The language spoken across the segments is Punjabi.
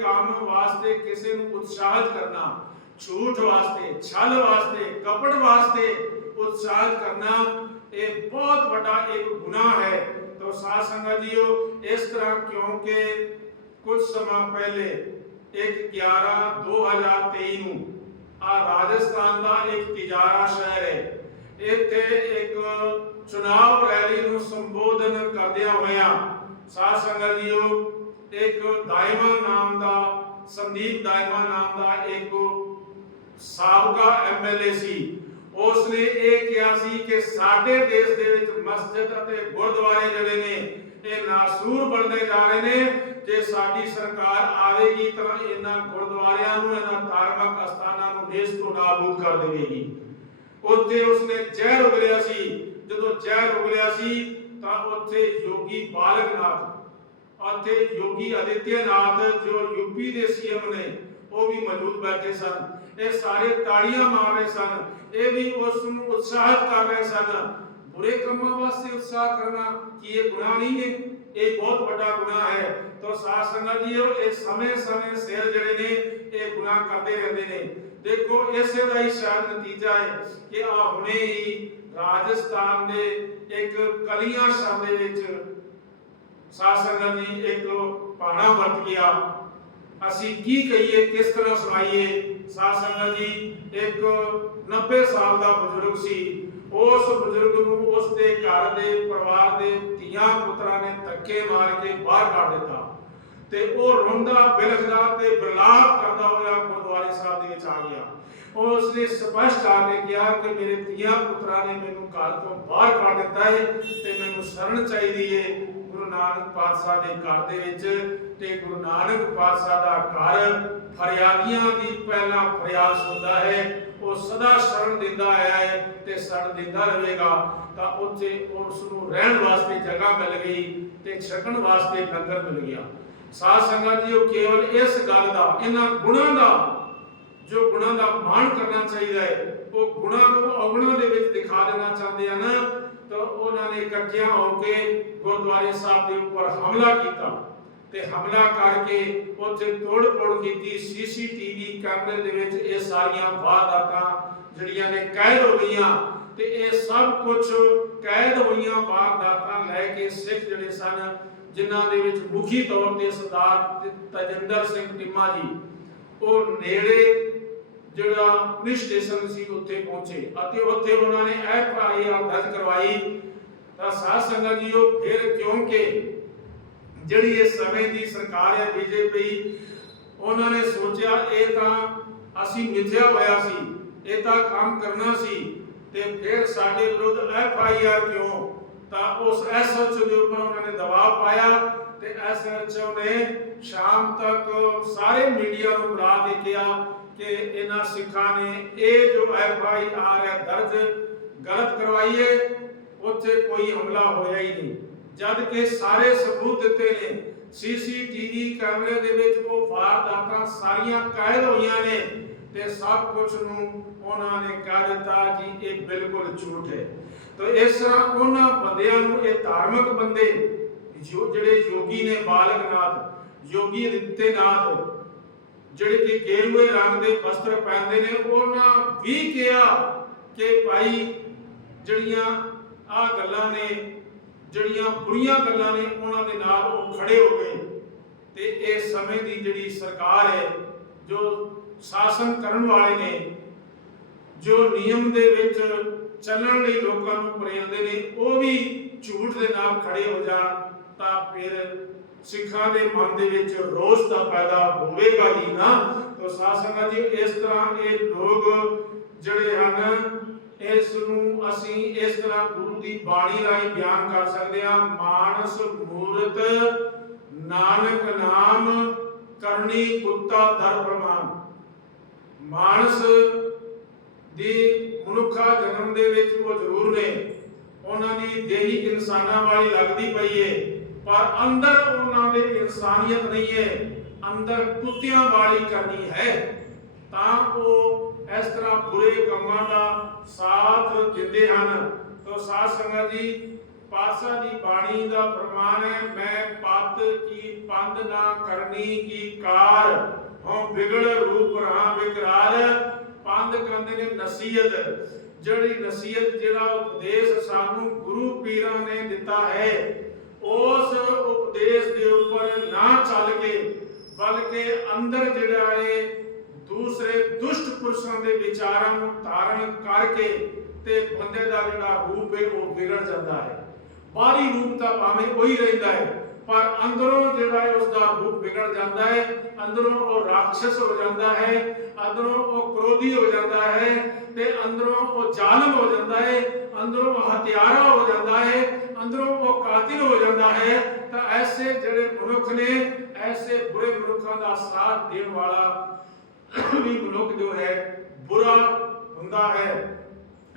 ਕੰਮ ਵਾਸਤੇ ਕਿਸੇ ਨੂੰ ਉਤਸ਼ਾਹਿਤ ਕਰਨਾ ਝੂਠ ਵਾਸਤੇ ਛਲ ਵਾਸਤੇ ਕਪੜ ਵਾਸਤੇ ਉਤਸ਼ਾਹਿਤ ਕਰਨਾ ਇਹ ਬਹੁਤ ਵੱਡਾ ਇੱਕ ਗੁਨਾਹ ਹੈ ਤੋ ਸਾਧ ਸੰਗਤ ਜੀਓ ਇਸ ਤਰ੍ਹਾਂ ਕਿਉਂਕਿ ਕੁਝ ਸਮਾਂ ਪਹਿਲੇ ਇੱਕ 11 2023 ਨੂੰ ਆ ਰਾਜਸਥਾਨ ਦਾ ਇੱਕ ਤਿਜਾਰਾ ਸ਼ਹਿਰ ਹੈ ਇੱਥੇ ਇੱਕ ਚੁਣਾਵ ਰੈਲੀ ਨੂੰ ਸੰਬੋਧਨ ਕਰਦਿਆਂ ਹੋਇਆ ਸਾਧ ਸੰਗਤ ਜੀਓ ਇੱਕ ਦਾਇਮਾ ਨਾਮ ਦਾ, ਸੰਦੀਪ ਦਾਇਮਾ ਨਾਮ ਦਾ ਇੱਕ ਸਾਬਕਾ ਐਮਐਲਏ ਸੀ। ਉਸ ਨੇ ਇਹ ਕਿਹਾ ਸੀ ਕਿ ਸਾਡੇ ਦੇਸ਼ ਦੇ ਵਿੱਚ ਮਸਜਿਦ ਅਤੇ ਗੁਰਦੁਆਰੇ ਜਿਹੜੇ ਨੇ, ਇਹ ਨਾਸੂਰ ਬਣਦੇ ਜਾ ਰਹੇ ਨੇ। ਜੇ ਸਾਡੀ ਸਰਕਾਰ ਆਵੇਗੀ ਤਾਂ ਇਹਨਾਂ ਗੁਰਦੁਆਰਿਆਂ ਨੂੰ, ਇਹਨਾਂ ਧਾਰਮਿਕ ਅਸਥਾਨਾਂ ਨੂੰ ਦੇਸ਼ ਤੋਂ ਨਾਬੂਦ ਕਰ ਦੇਵੇਗੀ। ਉੱਥੇ ਉਸਨੇ ਜ਼ਹਿਰ ਉਗਲਿਆ ਸੀ। ਜਦੋਂ ਜ਼ਹਿਰ ਉਗਲਿਆ ਸੀ, ਤਾਂ ਉੱਥੇ ਯੋਗੀ ਬਾਲਕਨਾਥ ਉੱਥੇ ਯੋਗੀ ਆਦਿੱਤਿਆਨਾਥ ਜੋ ਯੂਪੀ ਦੇ ਸੀਐਮ ਨੇ, ਉਹ ਵੀ ਮੌਜੂਦ ਬੈਠੇ ਸਨ। ਇਹ ਸਾਰੇ ਤਾੜੀਆਂ ਮਾਰ ਰਹੇ ਸਨ। ਇਹ ਵੀ ਉਸ ਨੂੰ ਉਤਸ਼ਾਹਿਤ ਕਰ ਰਹੇ ਸਨ। ਬੁਰੇ ਕੰਮਾਂ ਵਾਸਤੇ ਉਤਸ਼ਾਹ ਕਰਨਾ ਕੀ ਇਹ ਗੁਨਾਹ ਨਹੀਂ ਹੈ? ਇਹ ਬਹੁਤ ਵੱਡਾ ਗੁਨਾਹ ਹੈ। ਤਾਂ ਸਾਧ ਸੰਗਤ ਜੀਓ, ਇਹ ਸਮੇਂ-ਸਮੇਂ ਸਿਰ ਜਿਹੜੇ ਨੇ, ਇਹ ਗੁਨਾਹ ਕਰਦੇ ਰਹਿੰਦੇ ਨੇ। ਦੇਖੋ, ਇਸੇ ਦਾ ਹੀ ਸ਼ਾਇਦ ਨਤੀਜਾ ਹੈ ਕਿ ਆ ਹੁਣੇ ਹੀ ਰਾਜਸਥਾਨ ਦੇ ਇੱਕ ਕਲੀਆਂ ਸ਼ਹਿਰ ਦੇ ਵਿੱਚ ਸਾਧ ਸੰਗਤ ਜੀ, ਇੱਕ ਪਾਣਾ ਵਰਤ ਗਿਆ। ਅਸੀਂ ਕੀ ਕਹੀਏ, ਕਿਸ ਤਰ੍ਹਾਂ ਸੁਣਾਈਏ? ਸਾਧ ਸੰਗਤ ਜੀ, ਇੱਕ 90 ਸਾਲ ਦਾ ਬਜ਼ੁਰਗ ਸੀ। ਉਸ ਬਜ਼ੁਰਗ ਨੂੰ ਉਸ ਦੇ ਘਰ ਦੇ ਪਰਿਵਾਰ ਦੇ ਧੀਆਂ ਪੁੱਤਰਾਂ ਨੇ ਧੱਕੇ ਮਾਰ ਕੇ ਬਾਹਰ ਕੱਢ ਦਿੱਤਾ। ਤੇ ਉਹ ਰੋਂਦਾ, ਬਿਲਖਦਾ ਤੇ ਬਿਲਾਪ ਕਰਦਾ ਹੋਇਆ ਗੁਰਦੁਆਰੇ ਸਾਹਿਬ ਦੇ ਵਿੱਚ ਆ ਗਿਆ। ਉਹ ਉਸਨੇ ਸਪਸ਼ਟ ਆ ਕੇ ਕਿਹਾ ਕਿ ਮੇਰੇ ਧੀਆਂ ਪੁੱਤਰਾਂ ਨੇ ਮੈਨੂੰ ਘਰ ਤੋਂ ਬਾਹਰ ਕੱਢ ਦਿੱਤਾ ਹੈ ਤੇ ਮੈਨੂੰ ਸ਼ਰਨ ਚਾਹੀਦੀ ਹੈ ਗੁਰੂ ਨਾਨਕ ਪਾਤਸ਼ਾਹ ਦੇ ਘਰ ਦੇ ਵਿੱਚ ਤੇ ਗੁਰੂ ਨਾਨਕ ਪਾਤਸ਼ਾਹ ਦਾ ਘਰ ਫਰਿਆਦੀਆਂ ਦੀ ਪਹਿਲਾ ਫਰਿਆਦ ਸੁਣਦਾ ਹੈ, ਉਹ ਸਦਾ ਸ਼ਰਨ ਦਿੰਦਾ ਹੈ ਤੇ ਸ਼ਰਨ ਦਿੰਦਾ ਰਹੇਗਾ, ਤਾਂ ਉੱਥੇ ਉਸ ਨੂੰ ਰਹਿਣ ਵਾਸਤੇ ਜਗ੍ਹਾ ਮਿਲ ਗਈ ਤੇ ਛਕਣ ਵਾਸਤੇ ਲੰਗਰ ਮਿਲ ਗਿਆ। ਸਾਧ ਸੰਗਤ ਜੀ ਉਹ ਕੇਵਲ ਇਸ ਗੱਲ ਦਾ, ਇਹਨਾਂ ਗੁਣਾਂ ਦਾ, ਜੋ ਗੁਣਾਂ ਦਾ ਮਾਣ ਕਰਨਾ ਚਾਹੀਦਾ ਹੈ, ਉਹ ਗੁਣਾਂ ਨੂੰ ਔਗਣਾਂ ਦੇ ਵਿੱਚ ਦਿਖਾ ਦੇਣਾ ਚਾਹੁੰਦੇ ਹਨ। ਤਾਂ ਉਹਨਾਂ ਨੇ ਇਕੱਠਿਆਂ ਹੋ ਕੇ ਗੁਰਦੁਆਰੇ ਸਾਹਿਬ ਦੇ ਉੱਪਰ ਹਮਲਾ ਕੀਤਾ ਤੇ ਹਮਲਾ ਕਰਕੇ ਉੱਥੇ ਤੋੜ ਫੋੜ ਕੀਤੀ, ਸੀਸੀਟੀਵੀ ਕੈਮਰੇ ਦੇ ਵਿੱਚ ਇਹ ਸਾਰੀਆਂ ਵਾਰਦਾਤਾਂ ਜਿਹੜੀਆਂ ਨੇ ਕੈਦ ਹੋ ਗਈਆਂ ਤੇ ਇਹ ਸਭ ਕੁਝ ਕੈਦ ਹੋਈਆਂ ਵਾਰਦਾਤਾਂ ਲੈ ਕੇ ਸਿੱਖ ਜਿਹੜੇ ਸਨ, ਜਿਨ੍ਹਾਂ ਦੇ ਵਿੱਚ ਮੁਖੀ ਤੌਰ ਤੇ ਸਰਦਾਰ ਤਜਿੰਦਰ ਸਿੰਘ ਟਿੰਮਾ ਜੀ, ਉਹ ਨੇੜੇ ਜਿਹੜਾ ਪੁਲਿਸ ਸਟੇਸ਼ਨ ਸੀ, ਉੱਥੇ ਪਹੁੰਚੇ ਅਤੇ ਉੱਥੇ ਉਹਨਾਂ ਨੇ ਐਫ ਆਈ ਆਰ ਕਰਵਾਈ। ਤਾਂ ਸਾਧ ਸੰਗਤ ਜੀ ਫਿਰ ਕਿਉਂਕਿ ਜਿਹੜੀ ਇਸ ਸਮੇਂ ਦੀ ਸਰਕਾਰ ਹੈ, ਬੀਜੇਪੀ, ਉਹਨਾਂ ਨੇ ਸੋਚਿਆ ਇਹ ਤਾਂ ਅਸੀਂ ਮਿਥਿਆ ਹੋਇਆ ਸੀ, ਇਹ ਤਾਂ ਕੰਮ ਕਰਨਾ ਸੀ ਤੇ ਫਿਰ ਸਾਡੇ ਵਿਰੁੱਧ ਐਫ ਆਈ ਆਰ ਕਿਉਂ? ਤਾਂ ਉਸ ਐਸਐਚਓ ਦੇ ਉੱਪਰ ਉਹਨਾਂ ਨੇ ਦਬਾਅ ਪਾਇਆ ਤੇ ਐਸਐਚਓ ਨੇ ਸ਼ਾਮ ਤੱਕ ਸਾਰੇ ਮੀਡੀਆ ਨੂੰ ਬੁਲਾ ਕੇ ਕਿ ਇਹਨਾਂ ਸਿੱਖਾਂ ਨੇ ਇਹ ਜੋ ਐਫ ਆਈ ਆਰ ਹੈ ਦਰਜ ਗਲਤ ਕਰਵਾਈ ਉੱਥੇ ਕੋਈ ਹਮਲਾ ਹੋਇਆ ਹੀ ਨਹੀਂ। ਜਦ ਕਿ ਸਾਰੇ ਸਬੂਤ ਦਿੱਤੇ ਨੇ, ਸੀਸੀਟੀਵੀ ਕੈਮਰੇ ਦੇ ਵਿੱਚ ਉਹ ਵਾਰਦਾਤਾਂ ਸਾਰੀਆਂ ਕੈਦ ਹੋਈਆਂ ਨੇ ਤੇ ਸਭ ਕੁਝ ਨੂੰ ਉਹਨਾਂ ਨੇ ਕਹਿ ਦਿੱਤਾ ਕਿ ਇਹ ਬਿਲਕੁਲ ਝੂਠ ਹੈ। ਤਾਂ ਇਸ ਤਰ੍ਹਾਂ ਉਹਨਾਂ ਬੰਦਿਆਂ ਨੂੰ ਇਹ ਧਾਰਮਿਕ ਬੰਦੇ ਜੋ ਜਿਹੜੇ ਯੋਗੀ ਨੇ ਬਾਲਕਨਾਥ ਯੋਗੀ ਅਦਿੱਤਿਆਨਾਥ ਜਿਹੜੇ ਕਿ ਗੇਰੂਏ ਰੰਗ ਦੇ ਵਸਤਰ ਪਹਿਨਦੇ ਨੇ, ਉਹਨਾਂ ਵੀ ਕਿਹਾ ਕਿ ਭਾਈ ਜਿਹੜੀਆਂ ਆ ਗੱਲਾਂ ਨੇ, ਜਿਹੜੀਆਂ ਬੁਰੀਆਂ ਗੱਲਾਂ ਨੇ, ਉਹਨਾਂ ਦੇ ਨਾਲ ਉਹ ਖੜੇ ਹੋ ਗਏ। ਤੇ ਇਹ ਸਮੇਂ ਦੀ ਜਿਹੜੀ ਸਰਕਾਰ ਹੈ, ਜੋ ਸ਼ਾਸਨ ਕਰਨ ਵਾਲੇ ਨੇ, ਜੋ ਨਿਯਮ ਦੇ ਵਿੱਚ ਚੱਲਣ ਲਈ ਲੋਕਾਂ ਨੂੰ ਪ੍ਰੇਰਦੇ ਨੇ, ਉਹ ਵੀ ਝੂਠ ਦੇ ਨਾਲ ਖੜੇ ਹੋ ਜਾਣ ਤਾਂ ਫਿਰ ਸਿੱਖਾਂ ਦੇ ਮਨ ਦੇ ਵਿੱਚ ਰੋਸ ਤਾਂ ਪੈਦਾ ਹੋਵੇਗਾ ਹੀ ਨਾ। ਤਾਂ ਸਾਧ ਸੰਗਤ ਜੀ, ਇਸ ਤਰ੍ਹਾਂ ਇਹ ਲੋਕ ਜਿਹੜੇ ਹਨ, ਇਸ ਨੂੰ ਅਸੀਂ ਇਸ ਤਰ੍ਹਾਂ ਗੁਰੂ ਦੀ ਬਾਣੀ ਰਾਹੀਂ ਬਿਆਨ ਕਰ ਸਕਦੇ ਹਾਂ। ਮਾਨਸ ਮੂਰਤ ਨਾਨਕ ਨਾਮ ਕਰਨੀ ਕੁੱਤਾ ਦਰ ਪ੍ਰਮਾਨ ਮਾਨਸ ਦੀ ਮਨੁੱਖਾ ਜਨਮ ਦੇ ਵਿੱਚ ਉਹ ਜ਼ਰੂਰ ਨੇ। ਉਹਨਾਂ ਦੀ ਦੇਹੀ ਇਨਸਾਨਾਂ ਵਾਲੀ ਲੱਗਦੀ ਪਈ ਏ। ਪਰ ਅੰਦਰ ਉਹਨਾਂ ਦੇ ਇਨਸਾਨੀਅਤ ਨਹੀਂ ਹੈ, ਅੰਦਰ ਕੁੱਤਿਆਂ ਵਾਲੀ ਕਰਨੀ ਹੈ, ਤਾਂ ਉਹ ਇਸ ਤਰ੍ਹਾਂ ਬੁਰੇ ਕੰਮਾਂ ਦਾ ਸਾਥ ਦਿੰਦੇ ਹਨ। ਤੋ ਸਾਧ ਸੰਗਤ ਜੀ, ਪਾਤਸ਼ਾਹ ਦੀ ਬਾਣੀ ਦਾ ਫਰਮਾਨ ਹੈ, ਮੈਂ ਪਤ ਕੀ ਪੰਦ ਨਾ ਕਰਨੀ ਕੀ ਕਾਰ, ਹਉ ਵਿਗੜ ਰੂਪ ਰਹਾ ਵਿਕਰਾਲ ਪੰਦ ਕਹਿੰਦੇ ਨੇ ਨਸੀਹਤ। ਜਿਹੜੀ ਨਸੀਹਤ ਜਿਹੜਾ ਉਪਦੇਸ਼ ਸਾਨੂੰ ਗੁਰੂ ਪੀਰਾਂ ਨੇ ਦਿੱਤਾ ਹੈ ਉਸ ਉਪਦੇਸ਼ ਦੇ ਉੱਪਰ ਨਾ ਚੱਲ ਕੇ, ਬਲਕਿ ਅੰਦਰ ਜਿਹੜਾ ਹੈ ਦੂਸਰੇ ਦੁਸ਼ਟ ਪੁਰਸ਼ਾਂ ਦੇ ਵਿਚਾਰਾਂ ਨੂੰ ਧਾਰਨ ਕਰਕੇ ਤੇ ਬੰਦੇ ਦਾ ਜਿਹੜਾ ਰੂਪ ਹੈ ਉਹ ਵਿਗੜ ਜਾਂਦਾ ਹੈ ਬਾਹਰੀ ਰੂਪ ਤਾਂ ਭਾਵੇਂ ਉਹੀ ਰਹਿੰਦਾ ਹੈ ਪਰ ਅੰਦਰੋਂ ਜਿਹੜਾ ਹੈ ਉਸ ਦਾ ਰੂਪ ਵਿਗੜ ਜਾਂਦਾ ਹੈ ਅੰਦਰੋਂ ਉਹ ਰਾਖਸ਼ ਹੋ ਜਾਂਦਾ ਹੈ ਅੰਦਰੋਂ ਉਹ ਕ੍ਰੋਧੀ ਹੋ ਜਾਂਦਾ ਹੈ ਤੇ ਅੰਦਰੋਂ ਉਹ ਜ਼ਾਲਮ ਹੋ ਜਾਂਦਾ ਹੈ ਅੰਦਰੋਂ ਉਹ ਹਤਿਆਰਾ ਹੋ ਜਾਂਦਾ ਹੈ ਅੰਦਰੋਂ ਉਹ ਕਾਤਿਲ ਹੋ ਜਾਂਦਾ ਹੈ, ਤਾਂ ਐਸੇ ਜਿਹੜੇ ਮਨੁੱਖ ਨੇ, ਐਸੇ ਬੁਰੇ ਮਨੁੱਖਾਂ ਦਾ ਸਾਥ ਦੇਣ ਵਾਲਾ ਵੀ ਮਨੁੱਖ ਜੋ ਹੈ, ਬੁਰਾ ਹੁੰਦਾ ਹੈ।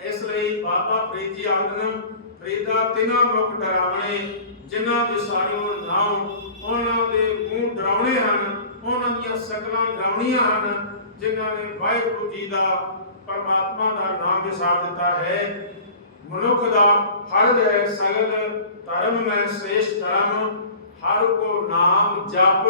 ਇਸ ਲਈ ਬਾਬਾ ਫਰੀਦ ਜੀ ਆਖਦਨ ਫਰੀਦਾ ਤਿਨਾ ਮੁਖ ਡਰਾਵਣੇ, ਜਿਨ੍ਹਾਂ ਵਿਸਾਰੋ ਨਾਮ ਉਹਨਾਂ ਦੇ ਮੂੰਹ ਡਰਾਉਣੇ ਹਨ, ਉਹਨਾਂ ਦੀਆਂ ਸ਼ਕਲਾਂ ਡਰਾਉਣੀਆਂ ਹਨ, ਜਿਨ੍ਹਾਂ ਨੇ ਵਾਹਿਗੁਰੂ ਜੀ ਦਾ ਪਰਮਾਤਮਾ ਦਾ ਨਾਮ ਵਿਸਾਰ ਦਿੱਤਾ ਹੈ। ਮਨੁੱਖ ਦਾ ਫਰਜ਼ ਹੈ ਸਗਲ ਧਰਮ ਮੈਂ ਸ੍ਰੇਸ਼ਟ ਧਰਮ, ਹਰ ਕੋ ਨਾਮ ਜਪ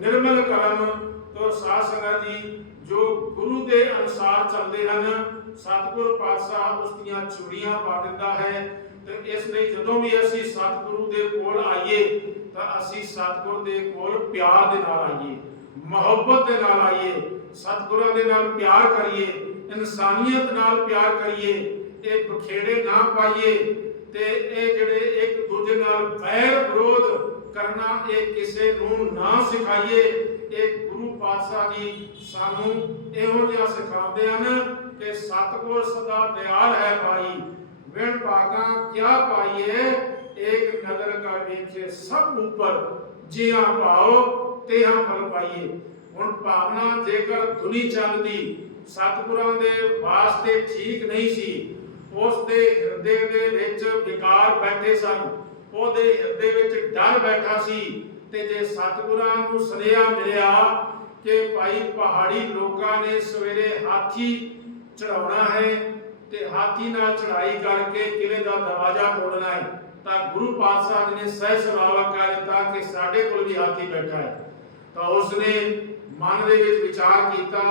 ਨਿਰਮਲ ਕਰਮ, ਤੋ ਸਾਧ ਸੰਗਤ ਜੀ, ਜੋ ਗੁਰੂ ਦੇ ਅਨੁਸਾਰ ਚੱਲਦੇ ਹਨ, ਸਤਿਗੁਰ ਪਾਤਸ਼ਾਹ ਉਸ ਦੀਆਂ ਚੂੜੀਆਂ ਪਾ ਦਿੰਦਾ ਹੈ। ਤੇ ਇਸ ਲਈ ਜਦੋਂ ਵੀ ਅਸੀਂ ਸਤਿਗੁਰੂ ਦੇ ਕੋਲ ਆਈਏ, ਤਾਂ ਅਸੀਂ ਸਤਿਗੁਰ ਦੇ ਕੋਲ ਪਿਆਰ ਦੇ ਨਾਲ ਆਈਏ, ਮੁਹੱਬਤ ਦੇ ਨਾਲ ਆਈਏ, ਸਤਿਗੁਰਾਂ ਦੇ ਨਾਲ ਪਿਆਰ ਕਰੀਏ, ਇਨਸਾਨੀਅਤ ਨਾਲ ਪਿਆਰ ਕਰੀਏ ਇਹ ਬਖੇੜੇ ਨਾ ਪਾਈਏ ਤੇ ਇਹ ਜਿਹੜੇ ਇੱਕ ਦੂਜੇ ਨਾਲ ਵੈਰ ਵਿਰੋਧ ਕਰਨਾ, ਇਹ ਕਿਸੇ ਨੂੰ ਨਾ ਸਿਖਾਈਏ, ਇਹ ਗੁਰੂ ਪਾਤਸ਼ਾਹ ਜੀ ਸਾਨੂੰ ਇਹੋ ਜਿਹਾ ਸਿਖਾਉਂਦੇ ਹਨ ਕਿ ਸਤਿਗੁਰ ਸਦਾ ਦਿਆਲ ਹੈ ਭਾਈ। ਵਿਣ ਭਾਗਾ ਕਿਆ ਪਾਈਏ? ਏਕ ਨਦਰ ਕਰ ਵੇਖੇ ਸਭ ਉਪਰ ਜਿਹਾਂ ਭਾਓ ਤਿਹਾਂ ਫਲ ਪਾਈਏ। ਹੁਣ ਭਾਵਨਾ ਜੇਕਰ ਧੁਨੀ ਚੱਲਦੀ, ਸਤਿਗੁਰਾਂ ਦੇ ਵਾਸਤੇ ਠੀਕ ਨਹੀਂ ਸੀ ਉਸ ਦੇ ਹਿਰਦੇ ਦੇ ਵਿੱਚ ਵਿਕਾਰ ਬੈਠੇ ਸਨ। ਉਹਦੇ ਹਿਰਦੇ ਵਿੱਚ ਡਰ ਬੈਠਾ ਸੀ ਤੇ ਜੇ ਸਤਿਗੁਰਾਂ ਨੂੰ ਸੁਨੇਹਾ ਮਿਲਿਆ ਕਿ ਭਾਈ ਪਹਾੜੀ ਲੋਕਾਂ ਨੇ ਸਵੇਰੇ ਹਾਥੀ ਚੜਾਉਣਾ ਹੈ ਤੇ ਹਾਥੀ ਨਾਲ ਚੜਾਈ ਕਰਕੇ ਕਿਲੇ ਦਾ ਦਰਵਾਜ਼ਾ ਤੋੜਨਾ ਹੈ, ਤਾਂ ਗੁਰੂ ਪਾਤਸ਼ਾਹ ਜੀ ਨੇ ਸਹਿ ਸੁਭਾਵਾ ਕਰ ਦਿੱਤਾ ਕਿ ਸਾਡੇ ਕੋਲ ਵੀ ਹਾਥੀ ਬੈਠਾ ਹੈ। ਤਾਂ ਉਸਨੇ ਮਨ ਦੇ ਵਿੱਚ ਵਿਚਾਰ ਕੀਤਾ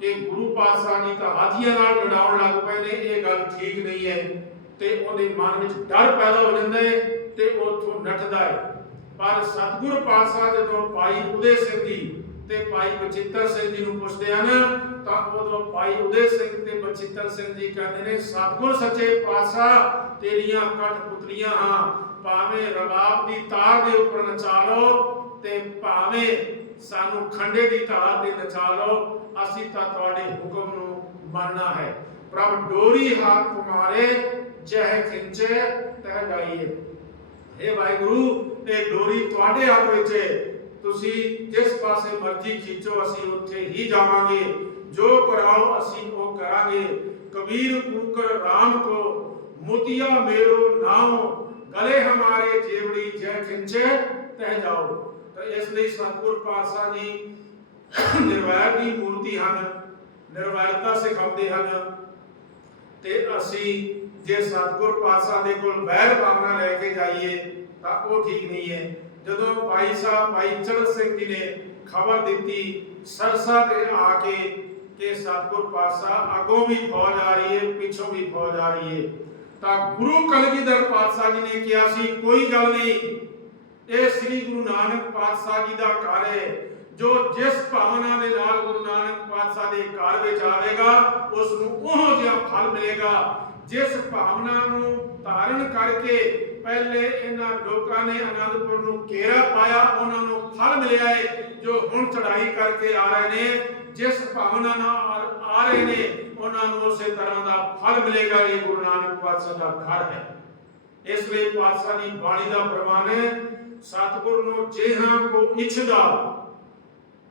ਕਿ ਗੁਰੂ ਪਾਤਸ਼ਾਹ ਜੀ ਤਾਂ ਹਾਥੀਆਂ ਨਾਲ ਲੜਾਉਣ ਲੱਗ ਪਏ ਨੇ, ਇਹ ਗੱਲ ਠੀਕ ਨਹੀਂ ਹੈ। ਤੇ ਉਹਦੇ ਮਨ ਵਿੱਚ ਡਰ ਪੈਦਾ ਹੋ ਜਾਂਦਾ ਹੈ ਤੇ ਉਹ ਉੱਥੋਂ ਨੱਠਦਾ ਹੈ। ਪਰ ਸਤਿਗੁਰ ਪਾਤਸ਼ਾਹ ਜਦੋਂ ਭਾਈ ਉਦੇ ਸਿੰਘ ਜੀ ਤੇ ਭਾਈ ਬਚਿੱਤਰ ਸਿੰਘ ਜੀ ਨੂੰ ਪੁੱਛਦੇ ਹਨ, ਤਾਂ ਉਦੋਂ ਭਾਈ ਉਦੇ ਸਿੰਘ ਤੇ ਬਚਿੱਤਰ ਸਿੰਘ ਜੀ ਕਹਿੰਦੇ ਨੇ, ਸਤਿਗੁਰ ਸੱਚੇ ਪਾਤਸ਼ਾਹ, ਤੇਰੀਆਂ ਕਠ ਪੁਤਲੀਆਂ ਹਾਂ। ਭਾਵੇਂ ਰਬਾਬ ਦੀ ਤਾਰ ਦੇ ਉੱਪਰ ਨਚਾ ਲਓ ਤੇ ਭਾਵੇਂ ਸਾਨੂੰ ਖੰਡੇ ਦੀ ਧਾਰ ਤੇ ਨਚਾ ਲਓ, ਅਸੀਂ ਤਾਂ ਤੁਹਾਡੇ ਹੁਕਮ ਨੂੰ ਮੰਨਣਾ ਹੈ। ਪ੍ਰਭ ਡੋਰੀ ਹਾਥ ਤੁਮਾਰੇ ਜਹ ਖਿੰਚੇ, ਤਹ ਜਾਈਏ ਇਹ ਵਾਹਿਗੁਰੂ ਇਹ ਡੋਰੀ ਤੁਹਾਡੇ ਹੱਥ ਵਿੱਚ ਹੈ ਤੁਸੀਂ ਜਿਸ ਪਾਸੇ ਮਰਜ਼ੀ ਖਿੱਚੋ, ਅਸੀਂ ਉੱਥੇ ਹੀ ਜਾਵਾਂਗੇ। ਜੋ ਕਰਾਓ, ਅਸੀਂ ਉਹ ਕਰਾਂਗੇ। ਕਬੀਰ ਕੂਕਰ ਰਾਮ ਕੋ, ਮੁਤਿਆ ਮੇਰੋ ਨਾਮ ਗਲੇ ਹਮਾਰੇ ਜੇਵੜੀ ਜੈ ਖਿੰਚੇ, ਤਹ ਜਾਓ। ਤਾਂ ਇਸ ਲਈ ਸਤਿਗੁਰ ਪਾਤਸ਼ਾਹ ਜੀ ਨਿਰਵੈਰ ਦੀ ਮੂਰਤੀ ਹਨ, ਨਿਰਵੈਰਤਾ ਸਿਖਾਉਂਦੇ ਹਨ। ਤੇ ਅਸੀਂ ਜੇ ਸਤਿਗੁਰ ਪਾਤਸ਼ਾਹ ਦੇ ਕੋਲ ਵੈਰ ਭਾਵਨਾ ਲੈ ਕੇ ਜਾਈਏ, ਤਾਂ ਉਹ ਠੀਕ ਨਹੀਂ ਹੈ। ਜਦੋਂ ਭਾਈ ਸਾਹਿਬ, ਭਾਈ ਚੜ੍ਹ ਸਿੰਘ ਜੀ ਨੇ ਖਬਰ ਦਿੱਤੀ ਸਰਸਾ ਤੇ ਆ ਕੇ ਕਿ ਸਤਿਗੁਰ ਪਾਤਸ਼ਾਹ ਅੱਗੋਂ ਵੀ ਫੌਜ ਆ ਰਹੀ ਹੈ, ਪਿੱਛੋਂ ਵੀ ਫੌਜ ਆ ਰਹੀ ਹੈ, ਤਾਂ ਗੁਰੂ ਕਲਗੀਧਰ ਪਾਤਸ਼ਾਹ ਜੀ ਨੇ ਕਿਹਾ ਸੀ, ਕੋਈ ਗੱਲ ਨਹੀਂ ਇਹ ਸ੍ਰੀ ਗੁਰੂ ਨਾਨਕ ਪਾਤਸ਼ਾਹ ਜੀ ਦਾ ਘਰ ਹੈ, ਜੋ ਜਿਸ ਭਾਵਨਾ ਦੇ ਨਾਲ ਗੁਰੂ ਨਾਨਕ ਪਾਤਸ਼ਾਹ ਦੇ ਘਰ ਵਿੱਚ ਆਵੇਗਾ ਉਸ ਨੂੰ ਉਹ ਜਿਹਾ ਫਲ ਮਿਲੇਗਾ, ਜਿਸ ਭਾਵਨਾ ਨੂੰ ਧਾਰਨ ਕਰਕੇ ਪਹਿਲੇ ਇਹਨਾਂ ਲੋਕਾਂ ਨੇ ਆਨੰਦਪੁਰ ਨੂੰ ਘੇਰਾ ਪਾਇਆ, ਉਹਨਾਂ ਨੂੰ ਫਲ ਮਿਲਿਆ ਹੈ, ਜੋ ਹੁਣ ਚੜਾਈ ਕਰਕੇ ਆ ਰਹੇ ਨੇ, ਜਿਸ ਭਾਵਨਾ ਨਾਲ ਆ ਰਹੇ ਨੇ, ਉਹਨਾਂ ਨੂੰ ਉਸੇ ਤਰ੍ਹਾਂ ਦਾ ਫਲ ਮਿਲੇਗਾ, ਇਹ ਗੁਰੂ ਨਾਨਕ ਪਾਤਸ਼ਾਹ ਦਾ ਘਰ ਹੈ। ਇਸ ਲਈ ਪਾਤਸ਼ਾਹ ਦੀ ਬਾਣੀ ਦਾ ਪ੍ਰਮਾਣ ਹੈ ਸਤਿਗੁਰ ਨੂੰ ਜੇ ਕੋ ਇਛਦਾ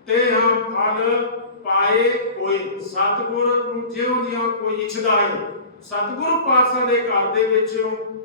ਤੇ ਫਲ ਪਾਏ ਕੋਈ ਸਤਿਗੁਰ ਨੂੰ ਜਿਉਂ ਜਿਉਂ ਕੋਈ ਇਛਦਾ ਹੈ ਸਤਿਗੁਰ ਪਾਤਸ਼ਾਹ ਦੇ ਘਰ ਦੇ ਵਿੱਚ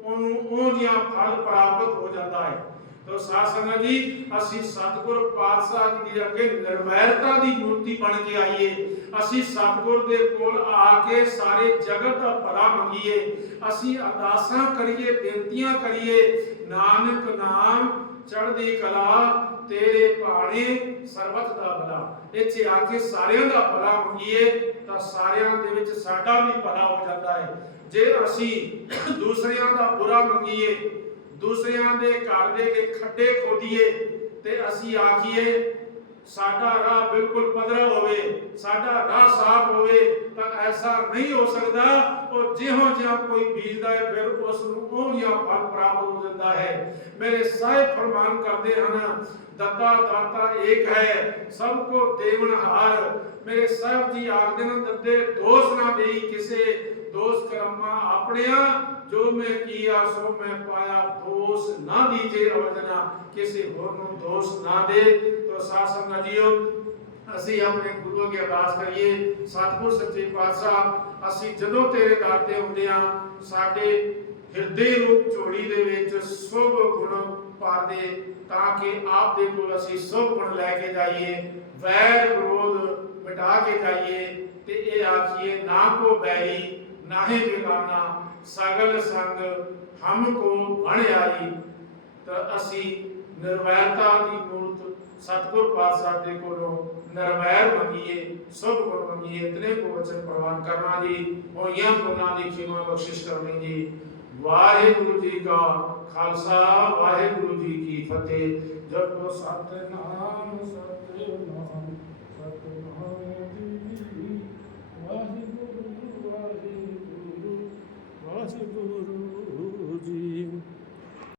ਉਹਨੂੰ ਉਹ ਜਿਹਾ ਫਲ ਪ੍ਰਾਪਤ ਹੋ ਜਾਂਦਾ ਹੈ। ਤੋ ਸਾਧ ਸੰਗਤ ਜੀ, ਅਸੀਂ ਸਤਿਗੁਰ ਪਾਤਸ਼ਾਹ ਜੀ ਦੇ ਅੱਗੇ ਨਿਰਵੈਰਤਾ ਦੀ ਮੂਰਤੀ ਬਣ ਕੇ ਆਈਏ। ਅਸੀਂ ਸਤਿਗੁਰ ਦੇ ਕੋਲ ਆ ਕੇ ਸਾਰੇ ਜਗਤ ਦਾ ਭਲਾ ਮੰਗੀਏ। ਅਸੀਂ ਅਰਦਾਸਾਂ ਕਰੀਏ, ਬੇਨਤੀਆਂ ਕਰੀਏ। ਨਾਨਕ ਨਾਮ ਚੜ੍ਹਦੀ ਕਲਾ, ਤੇਰੇ ਭਾਣੇ ਸਰਬਤ ਦਾ ਭਲਾ। ਇੱਥੇ ਆ ਕੇ ਸਾਰਿਆਂ ਦਾ ਭਲਾ ਮੰਗੀਏ, ਤਾਂ ਸਾਰਿਆਂ ਦੇ ਵਿੱਚ ਸਾਡਾ ਵੀ ਭਲਾ ਹੋ ਜਾਂਦਾ ਹੈ। ਜੇ ਅਸੀਂ ਦੂਸਰਿਆਂ ਦਾ ਬੁਰਾ ਮੰਗੀਏ, ਦੂਸਰਿਆਂ ਦੇ ਘਰ ਦੇ ਖੱਡੇ ਖੋਦੀਏ, ਤੇ ਅਸੀਂ ਆਖੀਏ ਸਾਡਾ ਰਾਹ ਬਿਲਕੁਲ ਪਧਰਾ ਹੋਵੇ, ਸਾਡਾ ਰਾਹ ਸਾਫ਼ ਹੋਵੇ, ਤਾਂ ਐਸਾ ਨਹੀਂ ਹੋ ਸਕਦਾ। ਉਹ ਜਿਹੋ ਜਿਹਾ ਕੋਈ ਬੀਜਦਾ ਹੈ, ਫਿਰ ਉਸ ਨੂੰ ਉਹ ਜਿਹਾ ਫਲ ਪ੍ਰਾਪਤ ਹੋ ਜਾਂਦਾ ਹੈ। ਮੇਰੇ ਸਾਹਿਬ ਫਰਮਾਨ ਕਰਦੇ ਹਨ, ਦੱਤਾ ਦਾਤਾ ਏਕ ਹੈ, ਸਭ ਕੋ ਦੇਵਨਹਾਰ ਮੇਰੇ ਸਾਹਿਬ ਜੀ ਆਖਦੇ ਨੇ ਦੱਦੇ ਦੋਸ ਨਾ ਦੇਈ ਕਿਸੇ ਦੋਸ ਕਰਮਾ ਆਪਣਿਆਂ, ਜੋ ਮੈਂ ਕੀਆ, ਸੋ ਮੈਂ ਪਾਇਆ ਦੋਸ ਨਾ ਦੀਜੇ ਅਵਰਜਨਾ ਕਿਸੇ ਹੋਰ ਨੂੰ ਦੋਸ ਨਾ ਦੇ। ਤੋ ਸਾਧ ਸੰਗਤ ਜੀਓ, ਅਸੀਂ ਆਪਣੇ ਗੁਰੂ ਅੱਗੇ ਅਰਦਾਸ ਕਰੀਏ, ਸਤਿਗੁਰ ਸੱਚੇ ਪਾਤਸ਼ਾਹ, ਅਸੀਂ ਜਦੋਂ ਤੇਰੇ ਦਰ ਤੇ ਹੁੰਦੇ ਆ ਸਾਡੇ ਹਿਰਦੇ ਰੂਪ ਝੋਲੀ ਦੇ ਵਿੱਚ ਸੁਭ ਗੁਣ ਪਾ ਦੇ ਤਾਂ ਕਿ ਆਪ ਦੇ ਕੋਲ ਅਸੀਂ ਸੁਭ ਗੁਣ ਲੈ ਕੇ ਜਾਈਏ, ਵੈਰ ਵਿਰੋਧ ਮਿਟਾ ਕੇ ਜਾਈਏ, ਤੇ ਇਹ ਆਖੀਏ, ਨਾ ਕੋ ਬੈਰੀ ਨਾਹੀ ਬੇਗਾਨਾ ਸਗਲ ਸੰਗ ਹਮ ਕੋ ਬਣ ਆਈ ਤਾਂ ਅਸੀਂ ਨਿਰਵੈਰਤਾ ਦੀ ਮੂਰਤ ਸਤਿਗੁਰ ਪਾਤਸ਼ਾਹ ਦੇ ਕੋਲੋਂ ਨਿਰਵੈਰ ਮੰਗੀਏ ਸਭ ਗੁਣ ਮੰਗੀਏ ਇਤਨੇ ਕੋ ਵਚਨ ਪ੍ਰਵਾਨ ਕਰਨਾ ਜੀ ਹੋਈਆਂ ਗੁਨਾਹ ਦੀ ਖਿਮਾ ਬਖਸ਼ਿਸ਼ ਕਰਨੀ ਜੀ ਵਾਹਿਗੁਰੂ ਜੀ ਕਾ ਖਾਲਸਾ ਵਾਹਿਗੁਰੂ ਜੀ ਕੀ ਫਤਿਹ ਜਪੋ ਸਤਿਨਾਮ ਸਤਿ